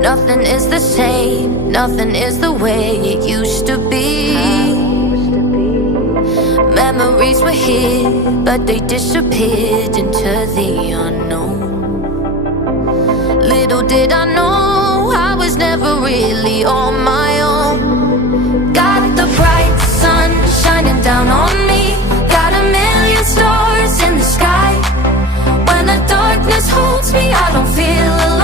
Nothing is the same, nothing is the way it used to be. Memories were here, but they disappeared into the unknown. Little did I know I was never really on my own. Got the bright sun shining down on me, got a million stars in the sky. When the darkness holds me, I don't feel alone.